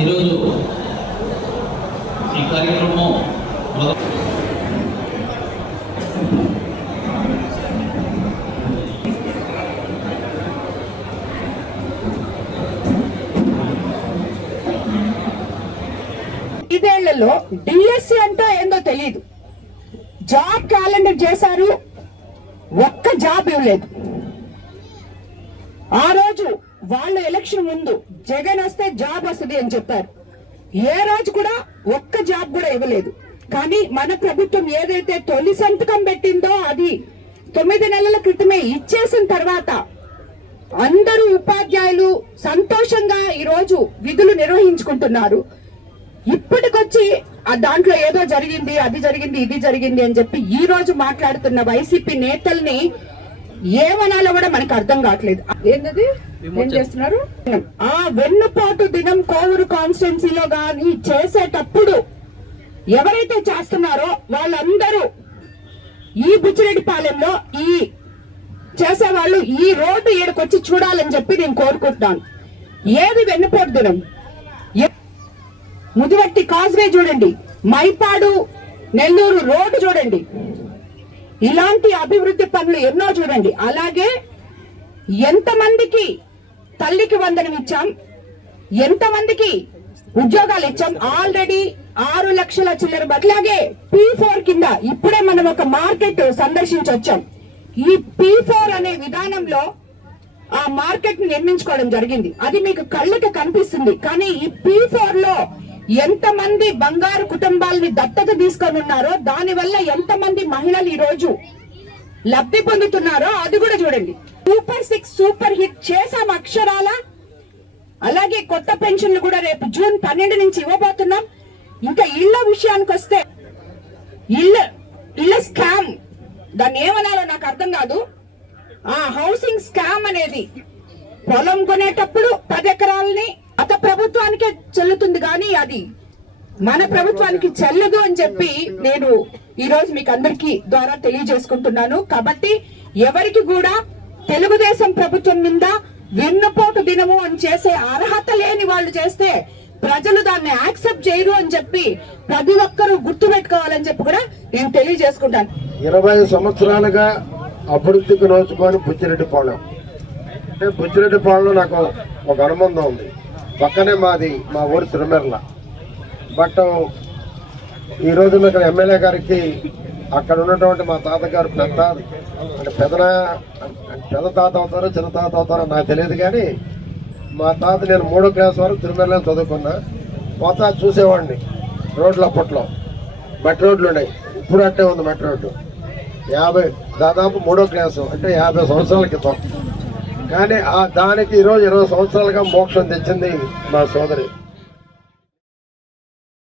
ఈరోజు ఈ కార్యక్రమం ఐదేళ్లలో డిఎస్సి అంటే ఏందో తెలియదు. జాబ్ క్యాలెండర్ చేశారు, ఒక్క జాబ్ ఇవ్వలేదు. ఆ రోజు వాళ్ళ ఎలక్షన్ ముందు జగన్ వస్తే జాబ్ వస్తుంది అని చెప్పారు. ఏ రోజు కూడా ఒక్క జాబ్ కూడా ఇవ్వలేదు. కానీ మన ప్రభుత్వం ఏదైతే తొలి సంతకం పెట్టిందో అది 9 నెలల క్రితమే ఇచ్చేసిన తర్వాత అందరూ ఉపాధ్యాయులు సంతోషంగా ఈరోజు విధులు నిర్వహించుకుంటున్నారు. ఇప్పటికొచ్చి దాంట్లో ఏదో జరిగింది, అది జరిగింది, ఇది జరిగింది అని చెప్పి ఈ రోజు మాట్లాడుతున్న వైసీపీ నేతల్ని ఏమనాలో కూడా మనకు అర్థం కావట్లేదు. ఏంటది ఏం చేస్తున్నారు? ఆ వెన్నుపోటు దినం కోవూరు కాన్స్టిట్యున్సీలో గాని చేసేటప్పుడు ఎవరైతే చేస్తున్నారో వాళ్ళందరూ ఈ బుచ్చిరెడ్డిపాలెంలో ఈ చేసేవాళ్ళు ఈ రోడ్డు ఈడకొచ్చి చూడాలని చెప్పి నేను కోరుకుంటున్నాను. ఏది వెన్నుపోటు దినం? ముదివట్టి కాజ్వే చూడండి, మైపాడు నెల్లూరు రోడ్డు చూడండి, ఇలాంటి అభివృద్ధి పనులు ఎన్నో చూడండి. అలాగే ఎంతమందికి తల్లికి వందనం ఇచ్చాం, ఎంతమందికి ఉద్యోగాలు ఇచ్చాం. ఆల్రెడీ 6 లక్షల చిల్లర. అట్లాగే P4 కింద ఇప్పుడే మనం ఒక మార్కెట్ సందర్శించి వచ్చాం. ఈ P4 అనే విధానంలో ఆ మార్కెట్ ని నిర్మించుకోవడం జరిగింది. అది మీకు కళ్ళకి కనిపిస్తుంది. కానీ ఈ P4 లో ఎంతమంది బంగారు కుటుంబాలని దత్తత తీసుకొని ఉన్నారో, దానివల్ల ఎంతమంది మహిళలు ఈ రోజు లబ్ధి పొందుతున్నారో అది కూడా చూడండి. సూపర్ 6 సూపర్ హిట్ చేసాం అక్షరాల. అలాగే కొత్త పెన్షన్లు కూడా రేపు జూన్ 12 నుంచి ఇవ్వబోతున్నాం. ఇంకా ఇళ్ల విషయానికి వస్తే ఇళ్ల స్కామ్, దాన్ని ఏమనాలో నాకు అర్థం కాదు. హౌసింగ్ స్కామ్ అనేది పొలం కొనేటప్పుడు 10 ఎకరాలని గత ప్రభుత్వానికే చెల్లుతుంది, కానీ అది మన ప్రభుత్వానికి చెల్లదు అని చెప్పి నేను ఈ రోజు మీకు అందరికీ ద్వారా తెలియజేసుకుంటున్నాను. కాబట్టి ఎవరికి కూడా తెలుగుదేశం ప్రభుత్వం మీద వెన్నుపోటు దినము అని చేసే అర్హత లేని వాళ్ళు చేస్తే ప్రజలు దాన్ని యాక్సెప్ట్ చేయరు అని చెప్పి ప్రతి ఒక్కరూ గుర్తు పెట్టుకోవాలని చెప్పి కూడా నేను తెలియజేసుకుంటాను. 20 సంవత్సరాలుగా అభివృద్ధికి నోచుకొని బుచ్చిరెడ్డిపాలెం అంటే బుచ్చిరెడ్డిపాలెంలో నాకు ఒక అనుబంధం ఉంది. పక్కనే మా ఊరు తిరుమెర్ల. బట్ ఈరోజు ఇక్కడ ఎమ్మెల్యే గారికి అక్కడ ఉన్నటువంటి మా తాతగారు పెద్ద తాత అవుతారో చిన్న తాత అవుతారో నాకు తెలియదు. కానీ మా తాత నేను 3వ క్లాస్ వరకు తిరుమెర్లలో చదువుకున్నా. పోతా చూసేవాడిని రోడ్లు. అప్పట్లో మట్టి రోడ్లు ఉన్నాయి, ఇప్పుడు అట్టే ఉంది మట్టి రోడ్డు. దాదాపు 3వ క్లాసు అంటే 50 సంవత్సరాల క్రితం. కానీ దానికి ఈరోజు 20 సంవత్సరాలుగా మోక్షం తెచ్చింది మా సోదరి.